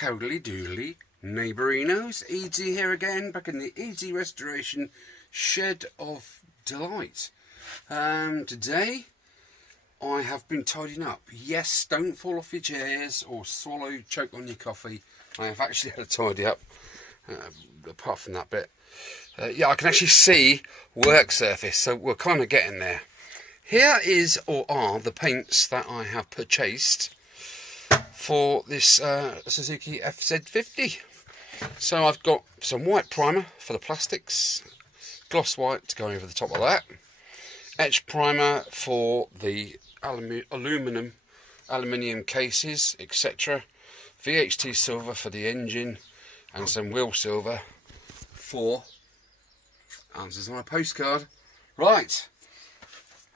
Howdly doodly, neighbourinos, Easy here again, back in the Easy Restoration Shed of Delight. Today I have been tidying up. Yes, don't fall off your chairs or choke on your coffee. I have actually had to tidy up, apart from that bit. Yeah, I can actually see work surface, so we're kind of getting there. Here are the paints that I have purchased for this Suzuki FZ50. So I've got some white primer for the plastics, gloss white to go over the top of that, etch primer for the aluminium cases, etc., VHT silver for the engine, and some wheel silver for answers on a postcard. Right,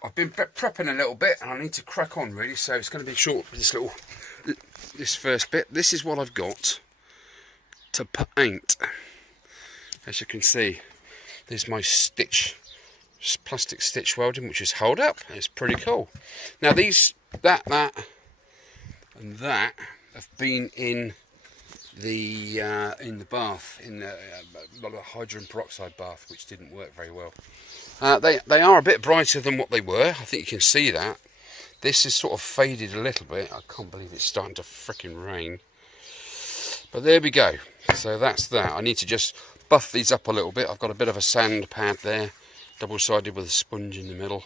I've been prepping a little bit and I need to crack on really, so it's going to be short with this first bit. This is what I've got to paint. As you can see, there's my plastic stitch welding, which is held up. It's pretty cool. Now that and that have been in the bath, in the hydrogen peroxide bath, which didn't work very well. They are a bit brighter than what they were. I think you can see that. This is sort of faded a little bit. I can't believe it's starting to frickin' rain. But there we go. So that's that. I need to just buff these up a little bit. I've got a bit of a sand pad there, double-sided with a sponge in the middle.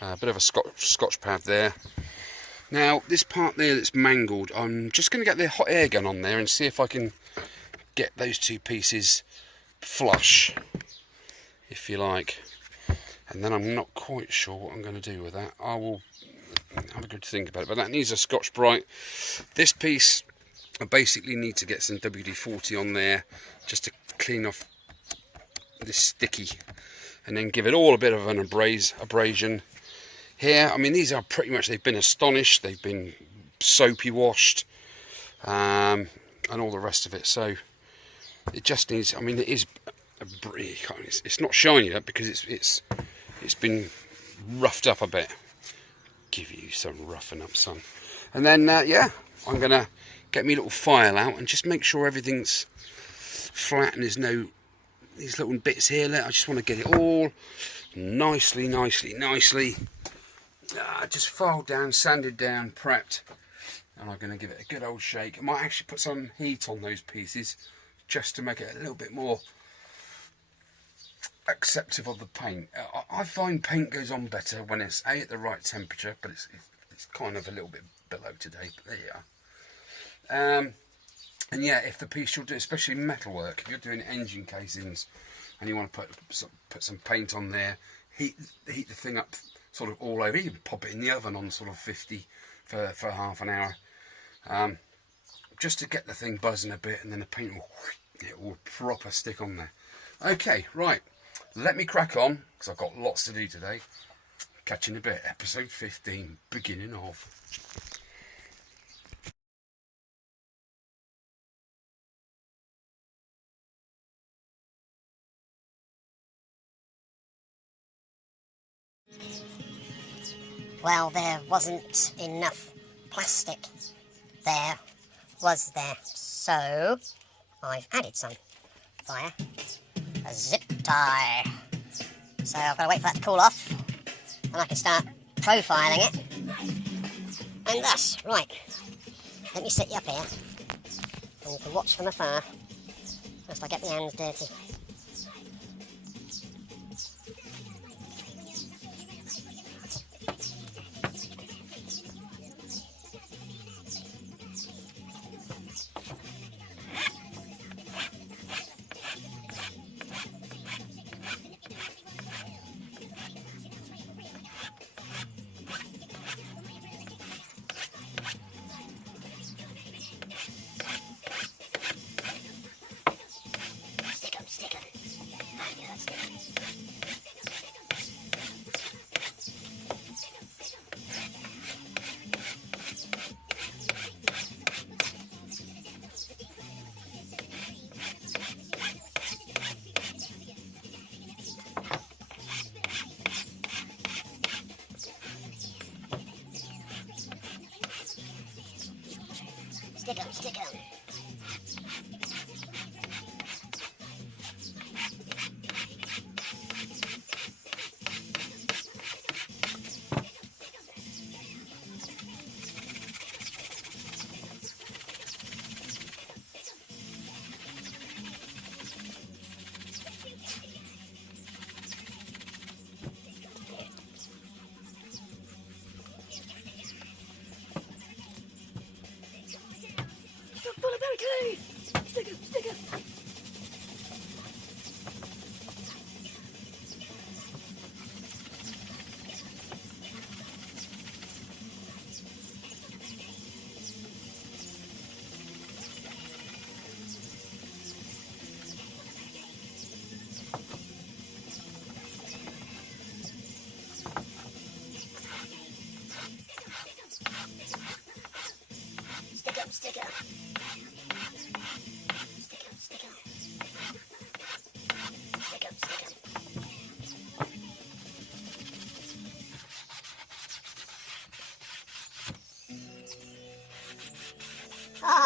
A bit of a scotch pad there. Now, this part there that's mangled, I'm just going to get the hot air gun on there and see if I can get those two pieces flush, if you like. And then I'm not quite sure what I'm going to do with that. I will have a good think about it, but that needs a Scotch Brite. This piece, I basically need to get some WD-40 on there just to clean off this sticky, and then give it all a bit of an abrasion. Here, I mean, these are pretty much, they've been astonished, they've been soapy washed, and all the rest of it. So it just needs, I mean, it is it's not shiny up because it's been roughed up a bit. Give you some roughing up, son. And then yeah, I'm gonna get me little file out and just make sure everything's flat and there's no these little bits here. I just want to get it all nicely just filed down, sanded down, prepped, and I'm going to give it a good old shake. I might actually put some heat on those pieces just to make it a little bit more acceptive of the paint. I find paint goes on better when it's at the right temperature, but it's kind of a little bit below today, but there you are. And yeah, if the piece you'll do, especially metalwork, if you're doing engine casings and you want to put some paint on there, heat the thing up sort of all over. You can pop it in the oven on sort of 50 for half an hour, just to get the thing buzzing a bit, and then the paint will proper stick on there. Okay, right, let me crack on because I've got lots to do today. Catch you in a bit. Episode 15, beginning of. Well, there wasn't enough plastic there, was there? So I've added some via a zip tie. So I've got to wait for that to cool off and I can start profiling it. And thus, right, let me set you up here and you can watch from afar whilst I get my hands dirty. Stick 'em.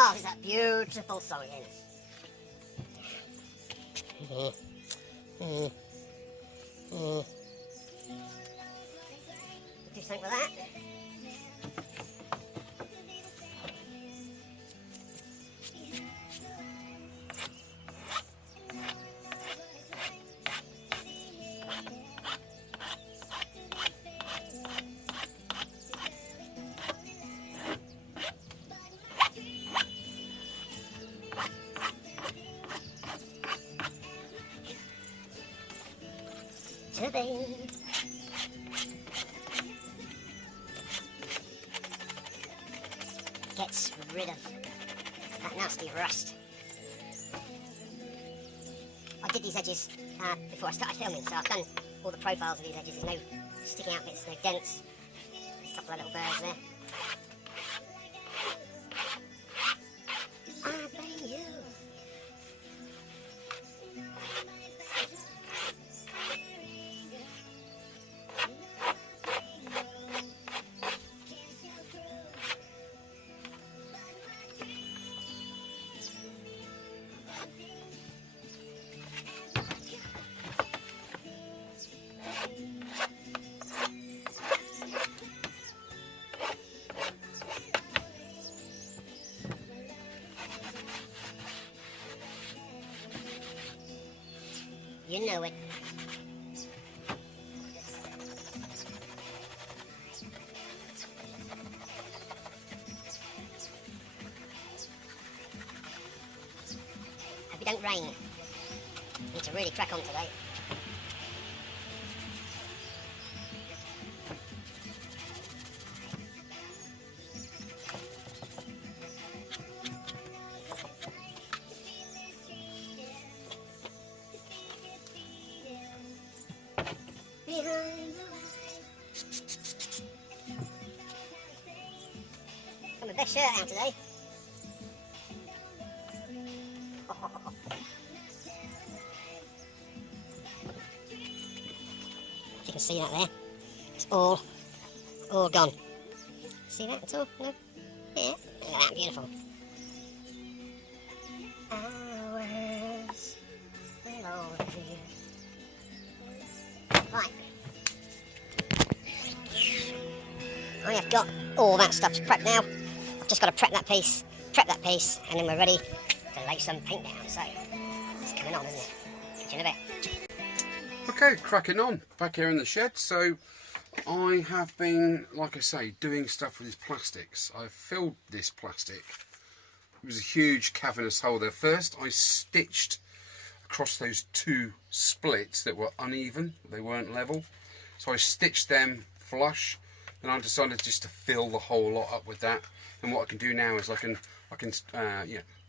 Oh, is that beautiful song again? Do something with that. To be. Gets rid of that nasty rust. I did these edges before I started filming, so I've done all the profiles of these edges. There's no sticking out bits, no dents. A couple of little birds there. I blame you. You know it. Hope it don't rain. Need to really crack on today. Got my best shirt out today. You can see that there. It's all gone. See that at all? No? Yeah. Look at that, beautiful. Hours will all be. Right. I have got all that stuff prepped now. I've just got to prep that piece, and then we're ready to lay some paint down. So, it's coming on, isn't it? Catch you in a bit. Okay, cracking on. Back here in the shed. So, I have been, like I say, doing stuff with these plastics. I've filled this plastic. It was a huge cavernous hole there. First, I stitched across those two splits that were uneven. They weren't level. So I stitched them flush. And I decided just to fill the whole lot up with that. And what I can do now is I can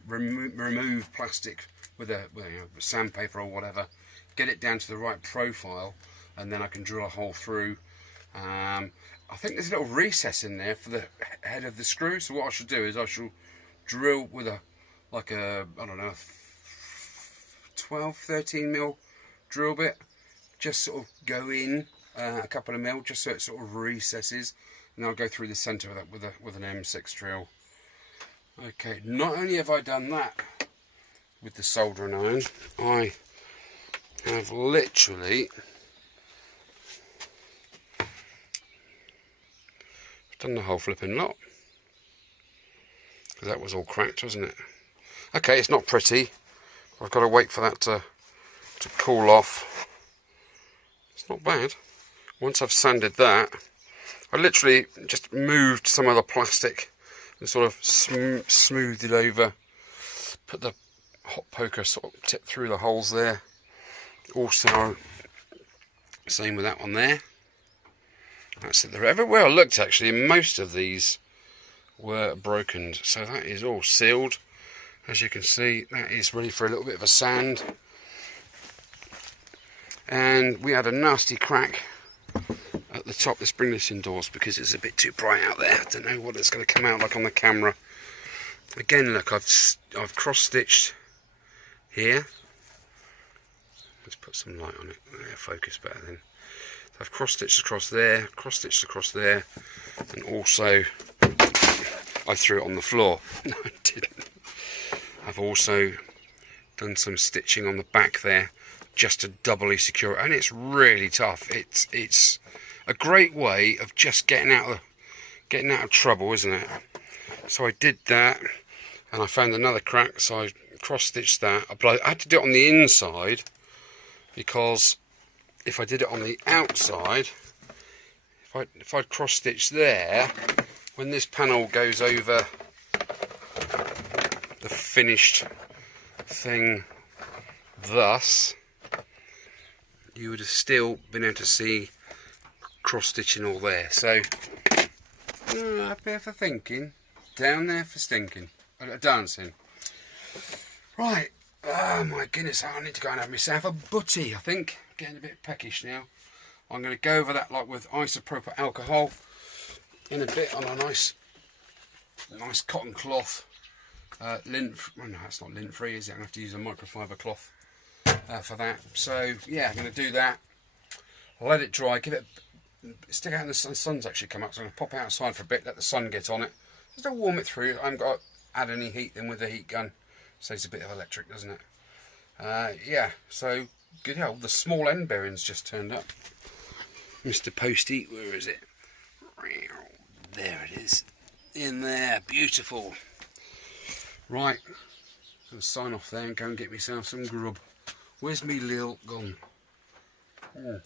remove plastic with a sandpaper or whatever, get it down to the right profile, and then I can drill a hole through. I think there's a little recess in there for the head of the screw. So what I should do is I shall drill with I don't know, 12-13 mil drill bit, just sort of go in a couple of mil, just so it sort of recesses, and I'll go through the centre of that with an M6 drill. Okay, not only have I done that with the soldering iron, I have literally done the whole flipping lot, because that was all cracked, wasn't it? Okay, it's not pretty. I've got to wait for that to cool off. It's not bad. Once I've sanded that, I literally just moved some of the plastic and sort of smoothed it over, put the hot poker sort of tip through the holes there. Also, same with that one there. That's it. Everywhere I looked, actually, most of these were broken, so that is all sealed. As you can see, that is ready for a little bit of a sand. And we had a nasty crack at the top. Let's bring this indoors because it's a bit too bright out there. I don't know what it's going to come out like on the camera. Again, look, I've cross-stitched here. Let's put some light on it. Yeah, focus better then. So I've cross-stitched across there, cross-stitched across there, and also I threw it on the floor. No, I didn't. I've also done some stitching on the back there just to doubly secure it, and it's really tough. It's a great way of just getting out of trouble, isn't it? So I did that, and I found another crack, so I cross-stitched that. But I had to do it on the inside, because if I did it on the outside, if I'd cross-stitched there, when this panel goes over the finished thing thus, you would have still been able to see cross-stitching all there. So up here for thinking, down there for stinking, dancing. Right, oh my goodness, I need to go and have myself a butty. I think getting a bit peckish now. I'm going to go over that like with isopropyl alcohol in a bit on a nice cotton cloth, lint. Well, no, that's not lint free, is it? I'm going to have to use a microfiber cloth for that. So yeah, I'm going to do that. Let it dry, give it stick out in the sun. The sun's actually come up, so I'm going to pop it outside for a bit, let the sun get on it, just to warm it through. I haven't got to add any heat in with the heat gun, saves a bit of electric, doesn't it? Yeah, so good hell, the small end bearings just turned up. Mr. Posty, where is it? There it is, in there, beautiful. Right, I'll sign off there and go and get myself some grub. Where's me Lil gone? Oh.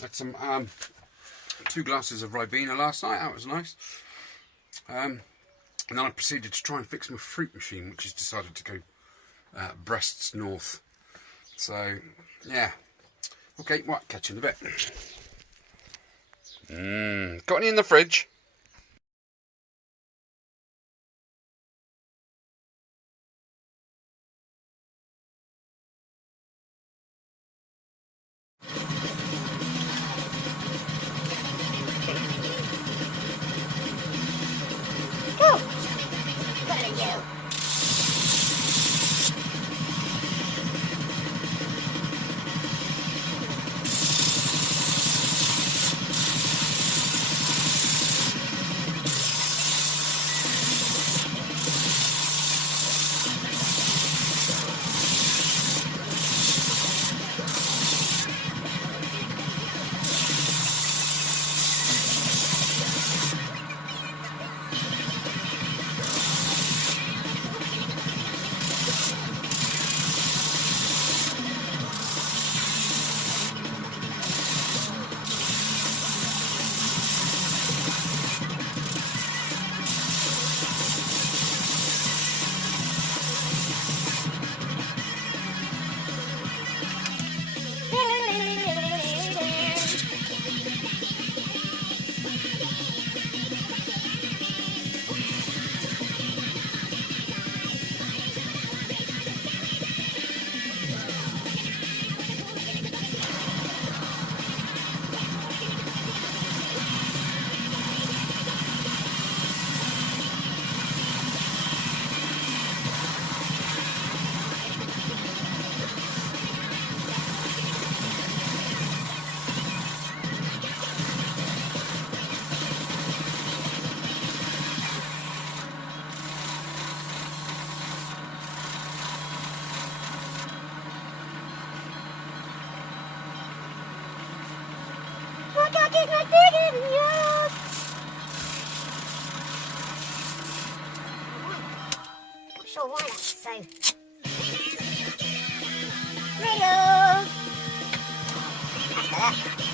Had some 2 glasses of Ribena last night. That was nice. And then I proceeded to try and fix my fruit machine, which has decided to go breasts north. So yeah, okay, right, catch you in a bit. Got any in the fridge? Not sure why that's so. Riddle! After that.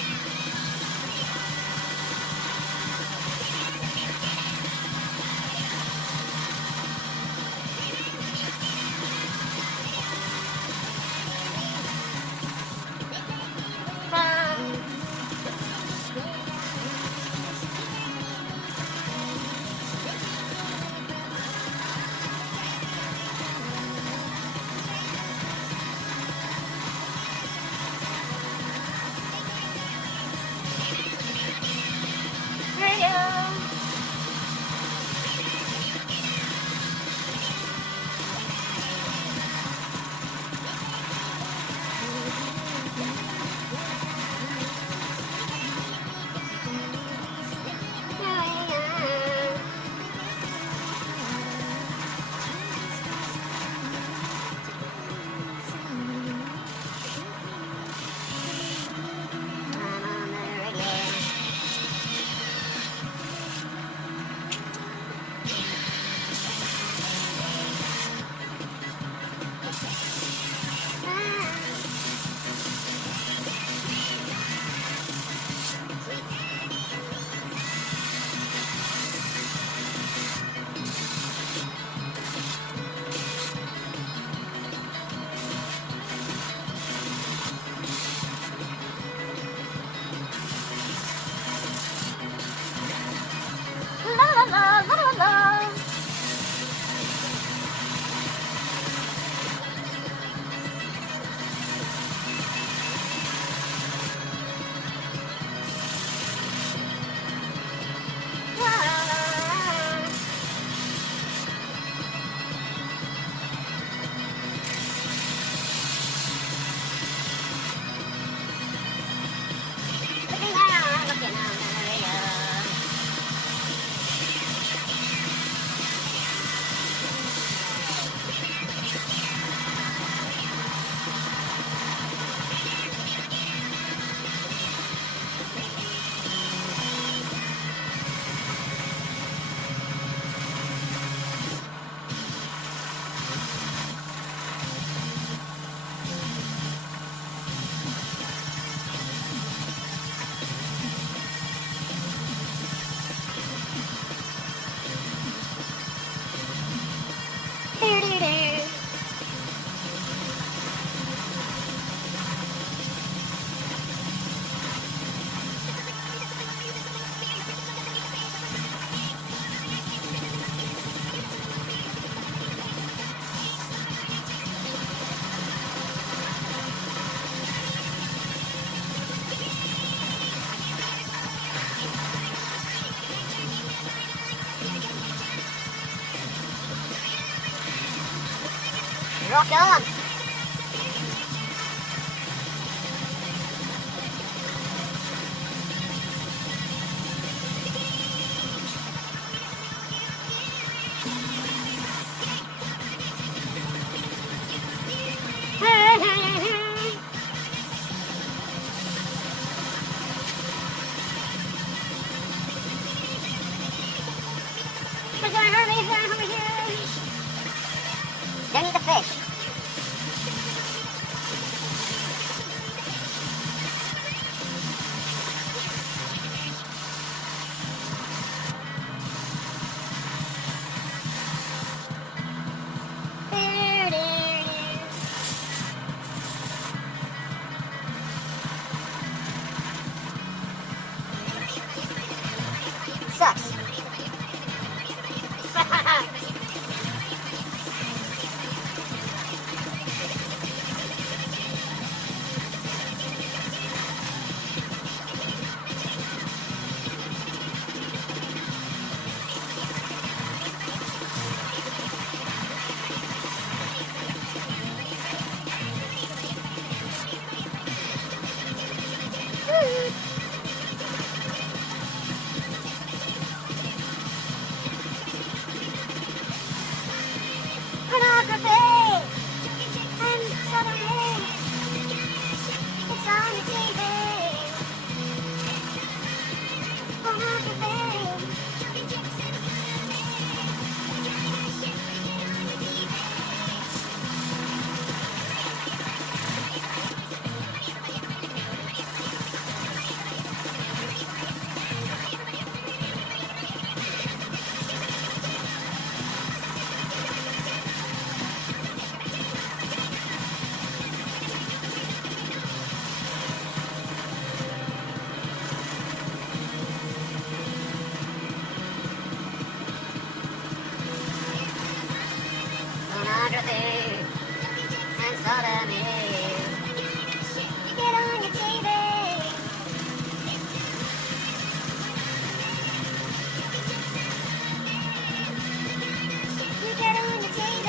Rock on! Don't eat the fish. Sucks. Pornography and sodomy. It's on the TV. Pornography. Pornography and sodomy. Get on your TV. You get on your TV.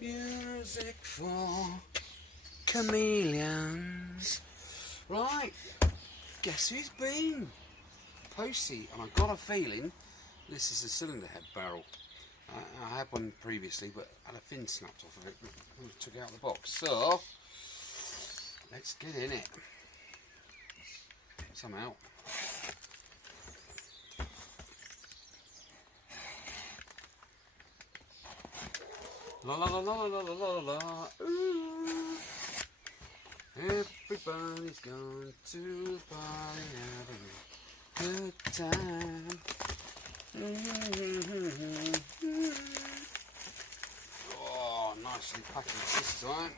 Music for chameleons. Right, guess who's been? Posty, and I got a feeling this is a cylinder head barrel. I had one previously, but had a fin snapped off of it. I took it out of the box. So let's get in it somehow. La la la la la la la la. Ooh. Everybody's going to the party, having a good time. Oh, nicely packaged this time.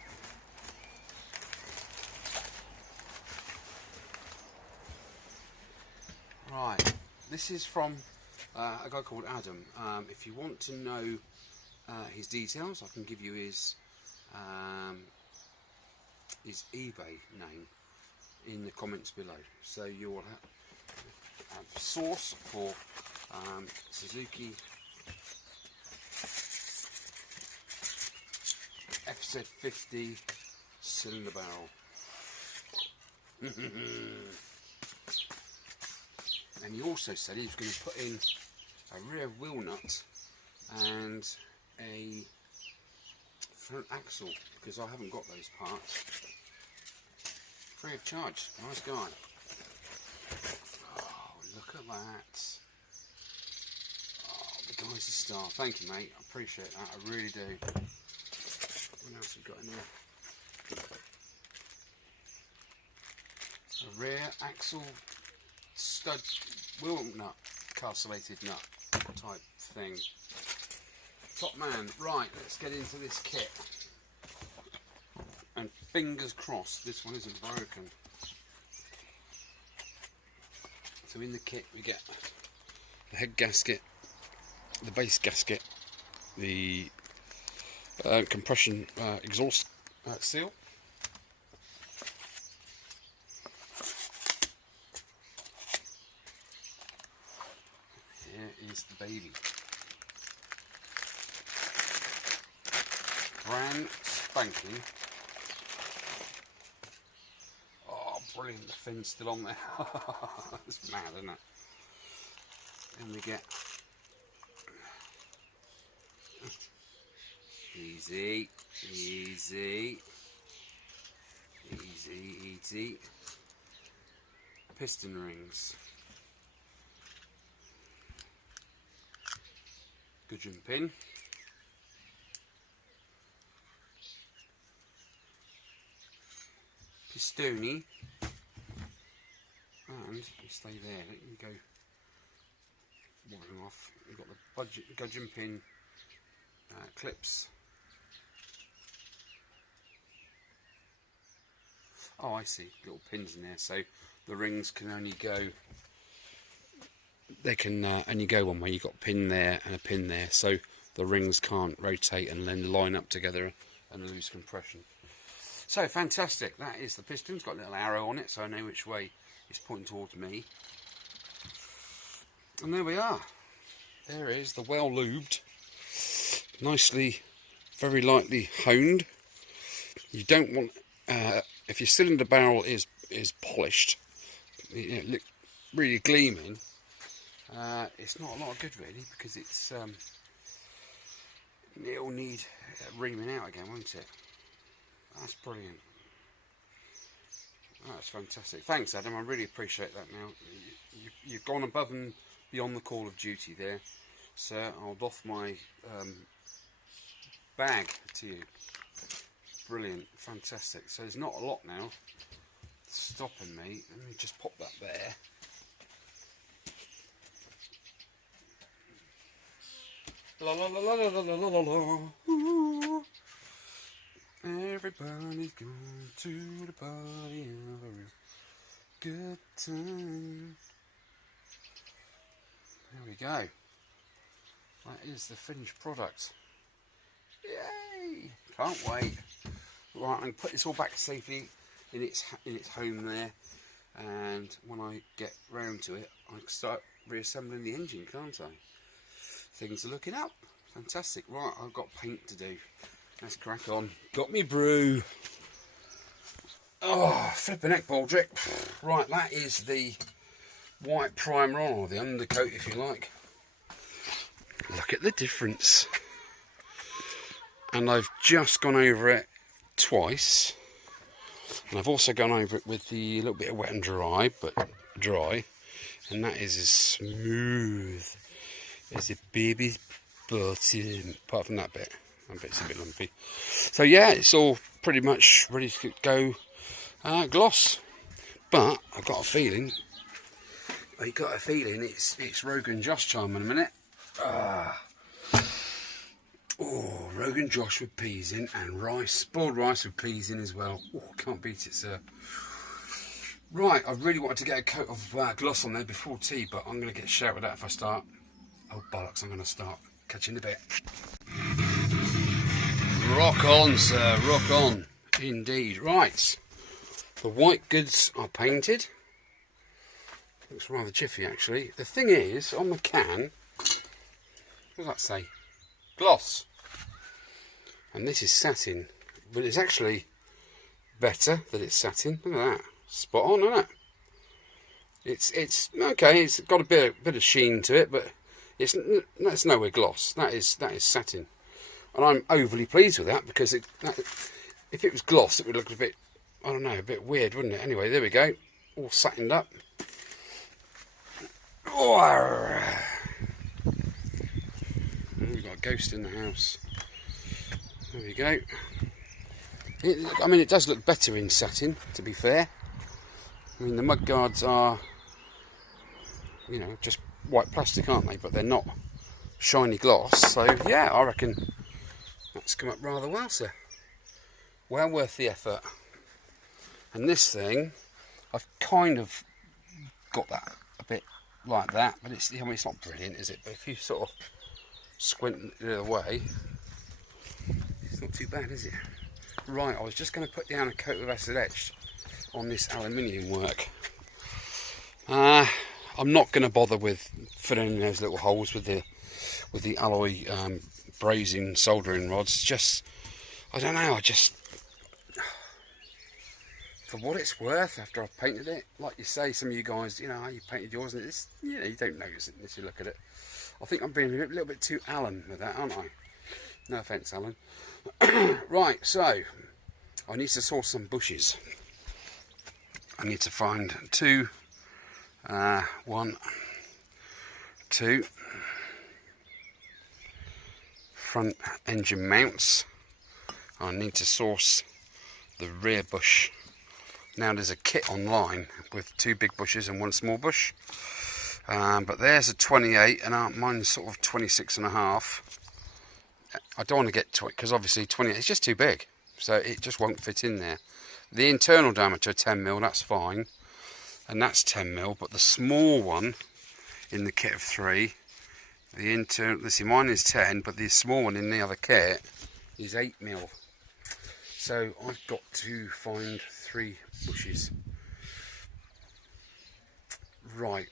Right, this is from a guy called Adam. If you want to know his details, I can give you his eBay name in the comments below. So you will have source for Suzuki FZ50 cylinder barrel. And he also said he was going to put in a rear wheel nut and a front axle, because I haven't got those parts. Free of charge. Nice guy. Oh, look at that. Oh, the guy's a star. Thank you, mate. I appreciate that. I really do. What else have we got in there? A rear axle stud wheel nut, castellated nut type thing. Top man. Right, let's get into this kit. And fingers crossed this one isn't broken. So in the kit we get the head gasket, the base gasket, the compression exhaust seal, here is the baby, brand spanking. Oh brilliant, the fin's still on there. That's mad, isn't it? And we get easy, easy, easy, easy. Piston rings. Gudgeon pin. Pistoni. And you stay there, let you go wobbling off. We've got the gudgeon pin clips. Oh, I see, little pins in there, so the rings can only go, they can only go one way. You've got a pin there and a pin there, so the rings can't rotate and then line up together and lose compression. So fantastic, that is the piston. It's got a little arrow on it, so I know which way it's pointing towards me. And there we are. There it is, the well lubed, nicely, very lightly honed. You don't want, if your cylinder barrel is polished, look really gleaming, it's not a lot of good really, because it's it'll need reaming out again, won't it? That's brilliant. That's fantastic. Thanks, Adam. I really appreciate that. Now you've gone above and beyond the call of duty there, sir. I'll doff my bag to you. Brilliant, fantastic. So there's not a lot now stopping me. Let me just pop that there. La la la la la la la la. Ooh. Everybody's going to the party, have a real good time. There we go. That is the finished product. Yay! Can't wait. Right, I'm going to put this all back safely in its home there, and when I get round to it, I can start reassembling the engine, can't I? Things are looking up. Fantastic. Right, I've got paint to do. Let's crack on. Got me brew. Oh, flipping heck, Baldrick. Right, that is the white primer on, or the undercoat if you like. Look at the difference. And I've just gone over it twice. And I've also gone over it with the little bit of wet and dry, but dry. And that is as smooth as a baby's bottom, apart from that bit. That bit's a bit lumpy. So yeah, it's all pretty much ready to go gloss. But I've got a feeling, it's Rogan Josh time in a minute. Oh, Rogan Josh with peas in, and rice, boiled rice with peas in as well. Oh, can't beat it, sir. Right, I really wanted to get a coat of gloss on there before tea, but I'm going to get shouted at if I start. Oh, bollocks, I'm going to start. Catch you in a bit. Rock on, sir, rock on. Indeed. Right, the white goods are painted. Looks rather jiffy, actually. The thing is, on the can, what does that say? Gloss. And this is satin, but it's actually better that it's satin. Look at that, spot on, isn't it? It's okay. It's got a bit of sheen to it, but that's nowhere gloss. That is satin, and I'm overly pleased with that, because if it was gloss, it would look a bit, I don't know, a bit weird, wouldn't it? Anyway, there we go, all satined up. Oh, we've got a ghost in the house. There we go. I mean, it does look better in satin, to be fair. I mean, the mud guards are, you know, just white plastic, aren't they? But they're not shiny gloss. So yeah, I reckon that's come up rather well, sir. Well worth the effort. And this thing, I've kind of got that a bit like that, but it's, I mean, it's not brilliant, is it? But if you sort of squint the other way, it's not too bad, is it? Right, I was just going to put down a coat of acid etch on this aluminium work. I'm not going to bother with filling in those little holes with the alloy brazing soldering rods. Just, I don't know, for what it's worth, after I've painted it, like you say, some of you guys, you know, you painted yours, and it's, you know, you don't notice it unless you look at it. I think I'm being a little bit too Alan with that, aren't I? No offence, Alan. Right, so I need to source some bushes. I need to find one, two front engine mounts. I need to source the rear bush. Now there's a kit online with 2 big bushes and 1 small bush, but there's a 28 and mine's sort of 26.5. I don't want to get to it because obviously 28 is just too big, so it just won't fit in there. The internal diameter 10mm, that's fine, and that's 10mm, but the small one in the kit of 3, the internal, let's see, mine is 10, but the small one in the other kit is 8mm. So I've got to find 3 bushes. Right,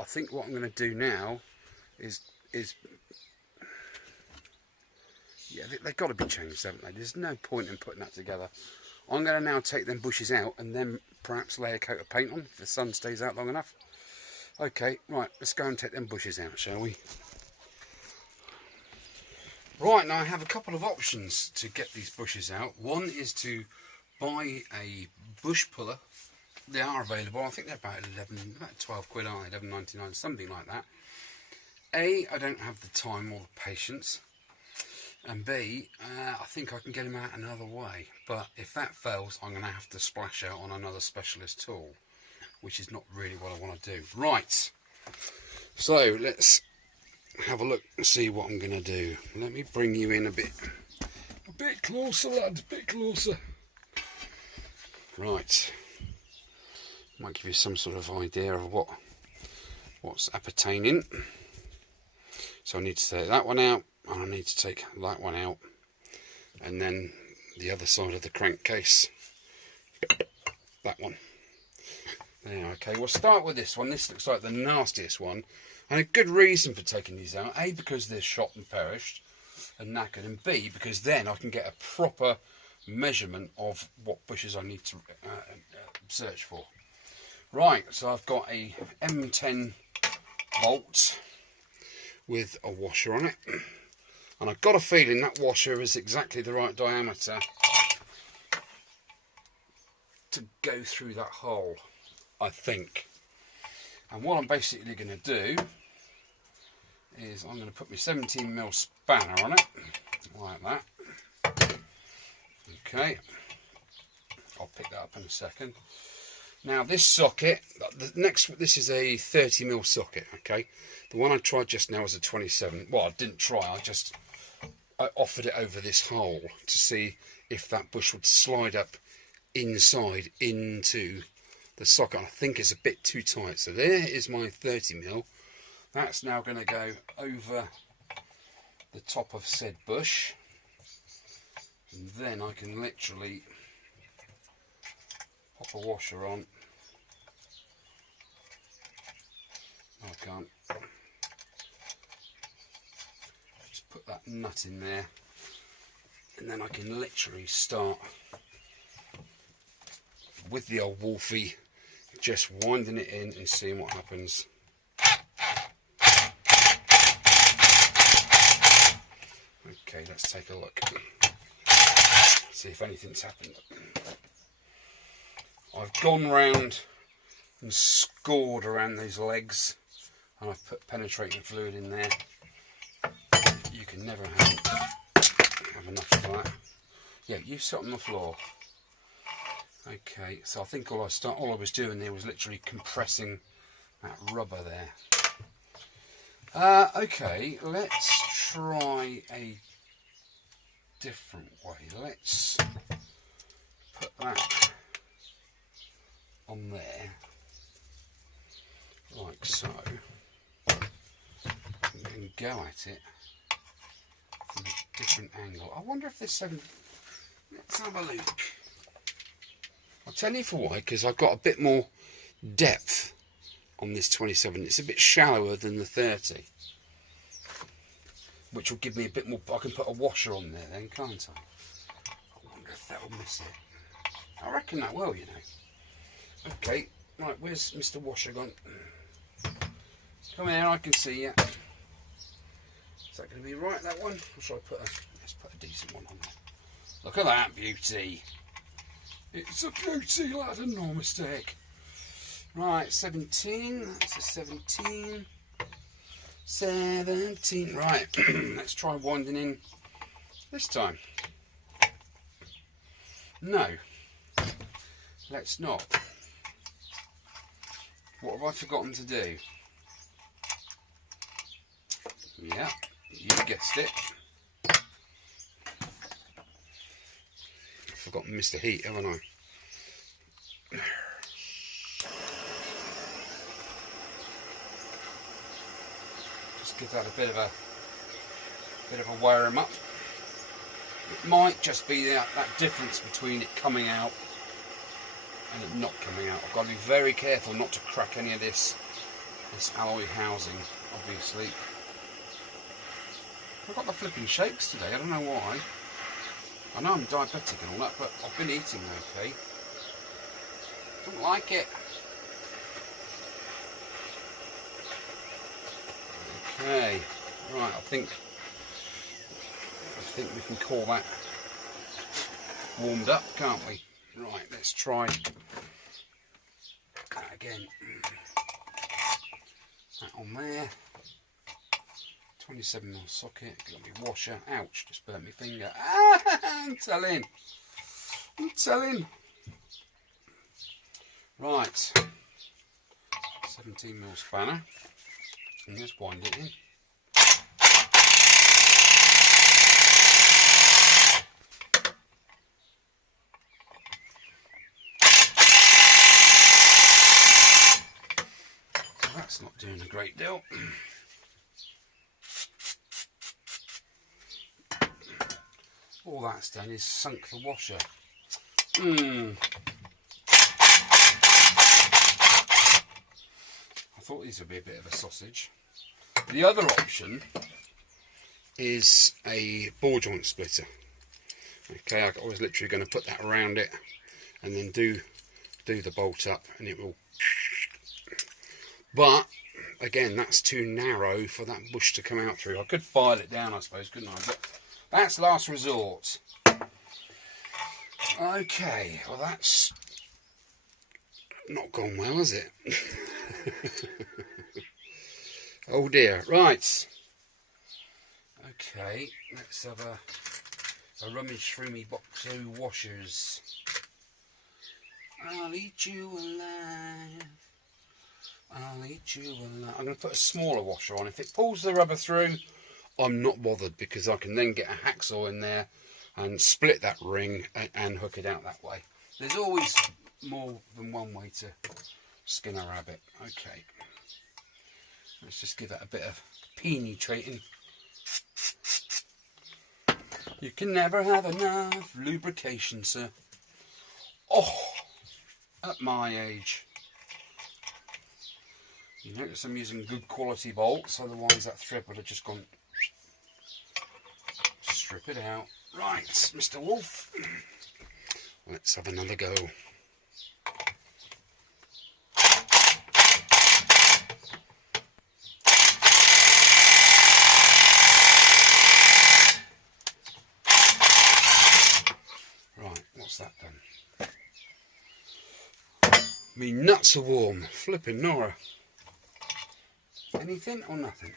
I think what I'm going to do now is yeah, they've got to be changed, haven't they? There's no point in putting that together. I'm going to now take them bushes out and then perhaps lay a coat of paint on if the sun stays out long enough. Okay, right, let's go and take them bushes out, shall we? Right, now I have a couple of options to get these bushes out. One is to buy a bush puller. They are available. I think they're about 12 quid, aren't they? 11.99, something like that. A, I don't have the time or the patience. And B, I think I can get them out another way. But if that fails, I'm going to have to splash out on another specialist tool, which is not really what I want to do. Right, so let's have a look and see what I'm going to do. Let me bring you in a bit closer, lad, a bit closer. Right, might give you some sort of idea of what's appertaining. So I need to take that one out, and I need to take that one out, and then the other side of the crankcase, that one. There, okay, we'll start with this one. This looks like the nastiest one, and a good reason for taking these out. A, because they're shot and perished and knackered, and B, because then I can get a proper measurement of what bushes I need to search for. Right, so I've got a M10 bolt with a washer on it, and I've got a feeling that washer is exactly the right diameter to go through that hole, I think. And what I'm basically going to do is I'm going to put my 17mm spanner on it, like that. Okay, I'll pick that up in a second. Now this socket, this is a 30mm socket, okay? The one I tried just now was a 27. Well, I didn't try, I offered it over this hole to see if that bush would slide up inside into the socket. I think it's a bit too tight. So there is my 30mm. That's now going to go over the top of said bush. And then I can literally pop a washer on. I can't. Just put that nut in there, and then I can literally start with the old Wolfie, just winding it in and seeing what happens. Okay, let's take a look. See if anything's happened. I've gone round and scored around these legs, and I've put penetrating fluid in there. You can never have enough of that. Yeah, you sit on the floor. Okay, so I think all I was doing there was literally compressing that rubber there. Okay, let's try a different way. Let's put that on there, like so, and then go at it from a different angle. I wonder if this let's have a look. I'll tell you for why, because I've got a bit more depth on this 27. It's a bit shallower than the 30, which will give me a bit more. I can put a washer on there then, can't I? I wonder if that will miss it. I reckon that will, you know. Okay, right, where's Mr. Washer gone? Come here, I can see you. Is that going to be right, that one? Or should I let's put a decent one on there. Look at that beauty. It's a beauty, lad, and no mistake. Right, 17, that's a 17. 17, right, let's try winding in this time. No, let's not. What have I forgotten to do? Yeah, you guessed it. I've forgotten Mr. Heat, haven't I? Just give that a bit of a wear 'em up. It might just be that difference between it coming out and it not coming out. I've got to be very careful not to crack any of this alloy housing, obviously. I've got the flipping shakes today, I don't know why. I know I'm diabetic and all that, but I've been eating okay. Don't like it. Okay, right, I think we can call that warmed up, can't we? Right, let's try that again. That on there. 27mm socket, got my washer. Ouch, just burnt my finger. Ah, I'm telling. Right, 17mm spanner, and just wind it in. So that's not doing a great deal. All that's done is sunk the washer. I thought these would be a bit of a sausage. The other option is a ball joint splitter. Okay, I was literally going to put that around it and then do the bolt up, and it will. But again, that's too narrow for that bush to come out through. I could file it down, I suppose, couldn't I? But that's last resort. Okay, well that's not gone well, has it? Oh dear. Right. Okay, let's have a rummage through me box of washers. I'll eat you alive. I'll eat you alive. I'm going to put a smaller washer on. If it pulls the rubber through, I'm not bothered, because I can then get a hacksaw in there and split that ring and hook it out that way. There's always more than one way to skin a rabbit. Okay, let's just give that a bit of penetrating. You can never have enough lubrication, sir. Oh, at my age. You notice I'm using good quality bolts, otherwise that thread would have just gone. Strip it out. Right, Mr. Wolf. Let's have another go. Right, what's that done? Me nuts are warm. Flipping Nora. Anything or nothing?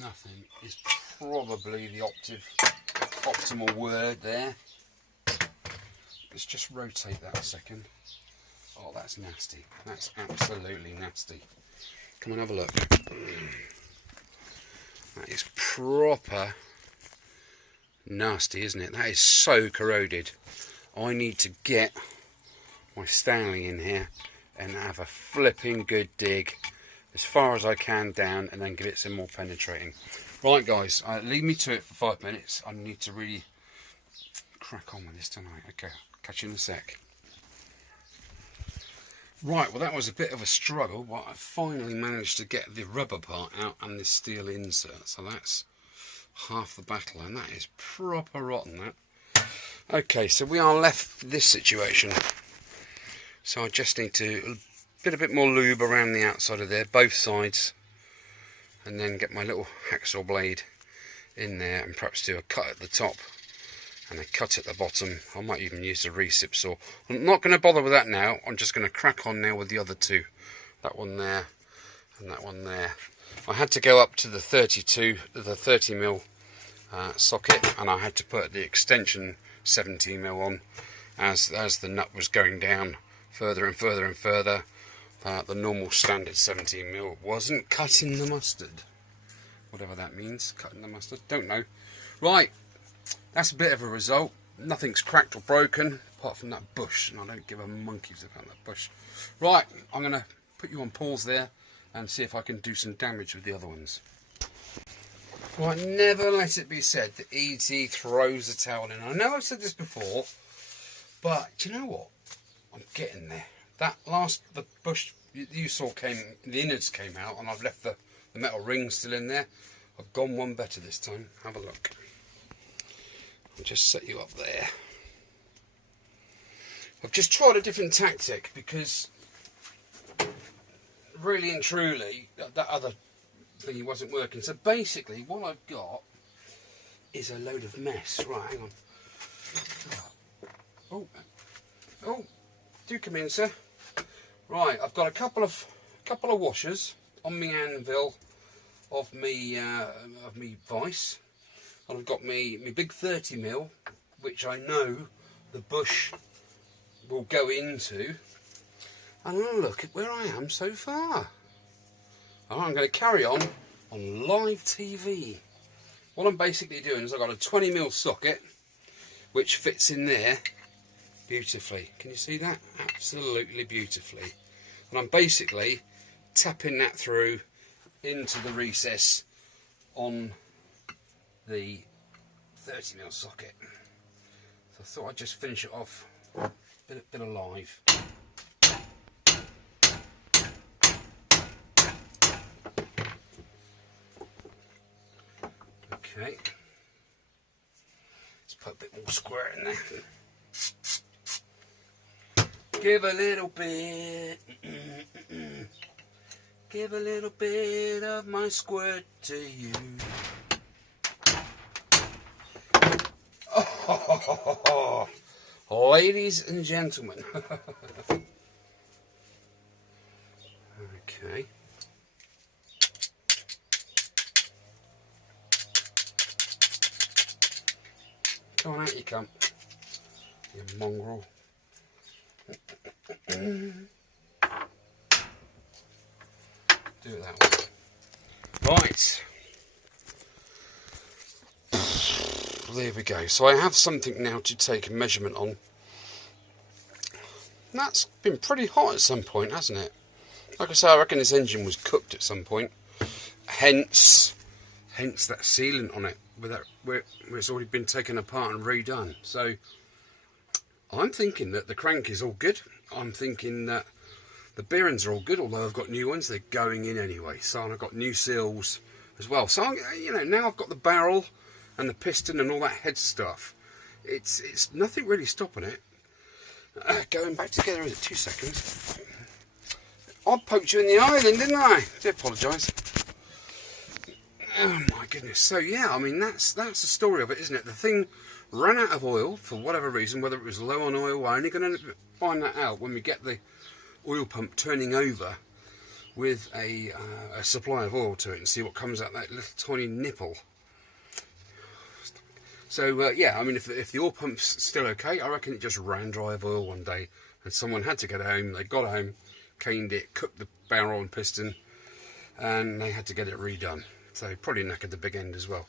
Nothing is probably the optimal word there. let's just rotate that a second. Oh, that's nasty. That's absolutely nasty. Come on, have a look. That is proper nasty, isn't it? That is so corroded. I need to get my Stanley in here and have a flipping good dig as far as I can down, and then give it some more penetrating. Right guys, leave me to it for 5 minutes. I need to really crack on with this tonight. Okay, catch you in a sec. Right, well that was a bit of a struggle, but I finally managed to get the rubber part out and the steel insert, so that's half the battle, and that is proper rotten, that. Okay, so we are left with this situation. So I just need to get a bit more lube around the outside of there, both sides, and then get my little hacksaw blade in there and perhaps do a cut at the top and a cut at the bottom. I might even use the recip saw. I'm not going to bother with that now. I'm just going to crack on now with the other two. That one there and that one there. I had to go up to the 30mm socket, and I had to put the extension 17mm on as the nut was going down further and further and further. The normal standard 17mm wasn't cutting the mustard. Whatever that means, cutting the mustard, don't know. Right, that's a bit of a result. Nothing's cracked or broken, apart from that bush, and I don't give a monkey's about that bush. Right, I'm going to put you on pause there and see if I can do some damage with the other ones. Right, never let it be said that ET throws the towel in. I know I've said this before, but do you know what? I'm getting there. The bush you saw the innards came out, and I've left the metal ring still in there. I've gone one better this time. Have a look. I'll just set you up there. I've just tried a different tactic because really and truly that other thing wasn't working. So basically what I've got is a load of mess. Right, hang on. Oh, do come in, sir. Right, I've got a couple of washers on my anvil of me vice, and I've got me big 30mm, which I know the bush will go into. And look at where I am so far. I'm going to carry on live TV. What I'm basically doing is I've got a 20mm socket which fits in there beautifully. Can you see that? Absolutely beautifully. And I'm basically tapping that through into the recess on the 30mm socket. So I thought I'd just finish it off bit of live. Okay. Let's put a bit more square in there. Give a little bit, give a little bit of my squirt to you. Oh, ladies and gentlemen. Okay. Come on out, you cunt. You mongrel. Do it that way. Right. There we go. So I have something now to take a measurement on. That's been pretty hot at some point, hasn't it? Like I say, I reckon this engine was cooked at some point. Hence that sealant on it, where it's already been taken apart and redone. So I'm thinking that the crank is all good. I'm thinking that the bearings are all good, although I've got new ones. They're going in anyway. So I've got new seals as well. So now I've got the barrel and the piston and all that head stuff. It's nothing really stopping it going back together. Is it 2 seconds? I poked you in the eye then, didn't I? I do apologise. Oh my goodness. So yeah, I mean that's the story of it, isn't it? The thing ran out of oil for whatever reason, whether it was low on oil. We're only going to find that out when we get the oil pump turning over with a supply of oil to it and see what comes out that little tiny nipple. So yeah, I mean, if the oil pump's still okay, I reckon it just ran dry of oil one day, and someone had to get home. They got home, caned it, cooked the barrel and piston, and they had to get it redone. So probably knackered the big end as well.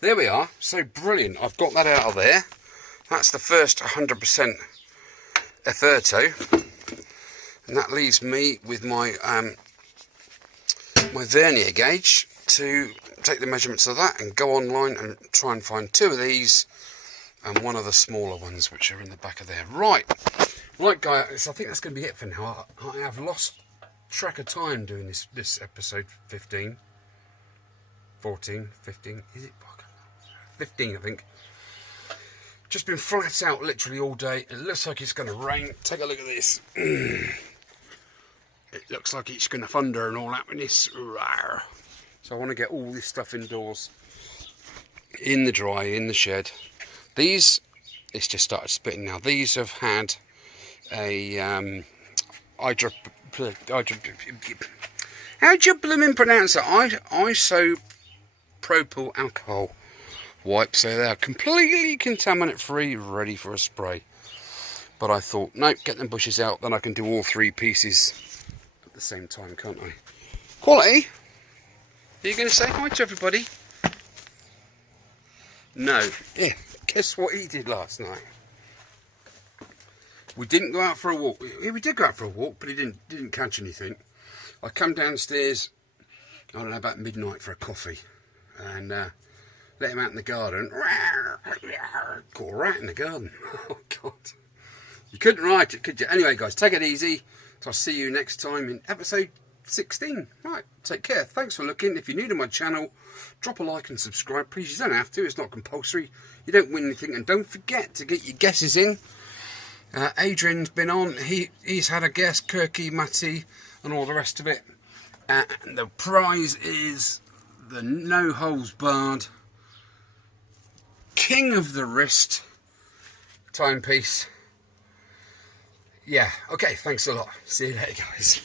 There we are. So brilliant. I've got that out of there. That's the first 100% F30, and that leaves me with my my vernier gauge to take the measurements of that and go online and try and find 2 of these and one of the smaller ones which are in the back of there. Right guys, I think that's going to be it for now. I have lost track of time doing this episode 15, 14, 15, is it? 15 I think. Just been flat out literally all day. It looks like it's going to rain. Take a look at this. It looks like it's going to thunder and all that with this. So I want to get all this stuff indoors, in the dry, in the shed. These, it's just started spitting now. These have had a how'd you blooming pronounce it? Isopropyl alcohol wipes, so they're completely contaminant free, ready for a spray. But I thought, nope, get them bushes out, then I can do all 3 pieces at the same time, can't I? Quality. Are you going to say hi to everybody? No. Yeah, guess what he did last night? We didn't go out for a walk. We did go out for a walk, but he didn't catch anything. I come downstairs, I don't know, about midnight for a coffee, and let him out in the garden. Caught a rat in the garden. Oh God! You couldn't write it, could you? Anyway, guys, take it easy. So I'll see you next time in episode 16. Right, take care. Thanks for looking. If you're new to my channel, drop a like and subscribe, please. You don't have to. It's not compulsory. You don't win anything, and don't forget to get your guesses in. Adrian's been on. He's had a guess. Kirky, Matty, and all the rest of it. And the prize is the no holds barred king of the wrist timepiece. Yeah. Okay. Thanks a lot. See you later, guys.